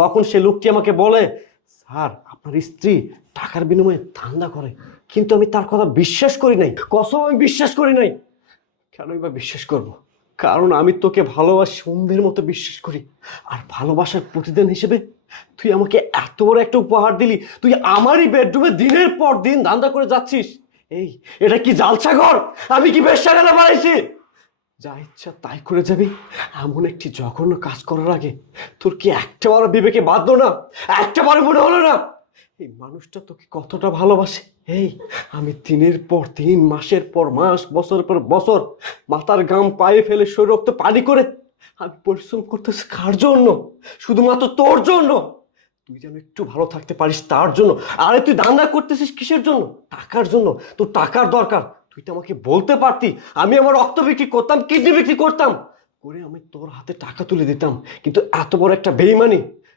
তখন সে লোকটি আমাকে বলে, স্যার আপনার স্ত্রী টাকার বিনিময়ে ধান্দা করে। কিন্তু আমি তার কথা বিশ্বাস করি নাই, কসম আমি বিশ্বাস করি নাই। কেনই বা বিশ্বাস করব? কারণ আমি তোকে ভালোবাসি, সন্ধ্যের মতো বিশ্বাস করি। আর ভালোবাসার প্রতিদান হিসেবে তুই আমাকে এত বড় একটা উপহার দিলি। তুই আমারই বেডরুমে দিনের পর দিন ধান্দা করে যাচ্ছিস। এই, এটা কি জালসাঘর? আমি কি বেশ্যাখানা বানাইছি? যা ইচ্ছা তাই করে যাবি? এমন একটি জঘন্য কাজ করার আগে তোর কি একটা বড় বিবেকে বাঁধলো না? একটা বড় মনে হলো না এই মানুষটা তোকে কতটা ভালোবাসে? এই, আমি দিনের পর দিন, মাসের পর মাস, বছরের পর বছর মাথার ঘাম পায়ে ফেলে শরীর রক্ত পানি করে আমি পরিশ্রম করতেছি কার জন্য? শুধুমাত্র তোর জন্য। তুই যেন একটু ভালো থাকতে পারিস তার জন্য। আরে তুই ধান্দা করতেছিস কিসের জন্য? টাকার জন্য। তোর টাকার দরকার, তুই তো আমাকে বলতে পারতি। আমি আমার রক্ত বিক্রি করতাম, কিডনি বিক্রি করতাম, করে আমি তোর হাতে টাকা তুলে দিতাম। কিন্তু এত বড় একটা বেইমানি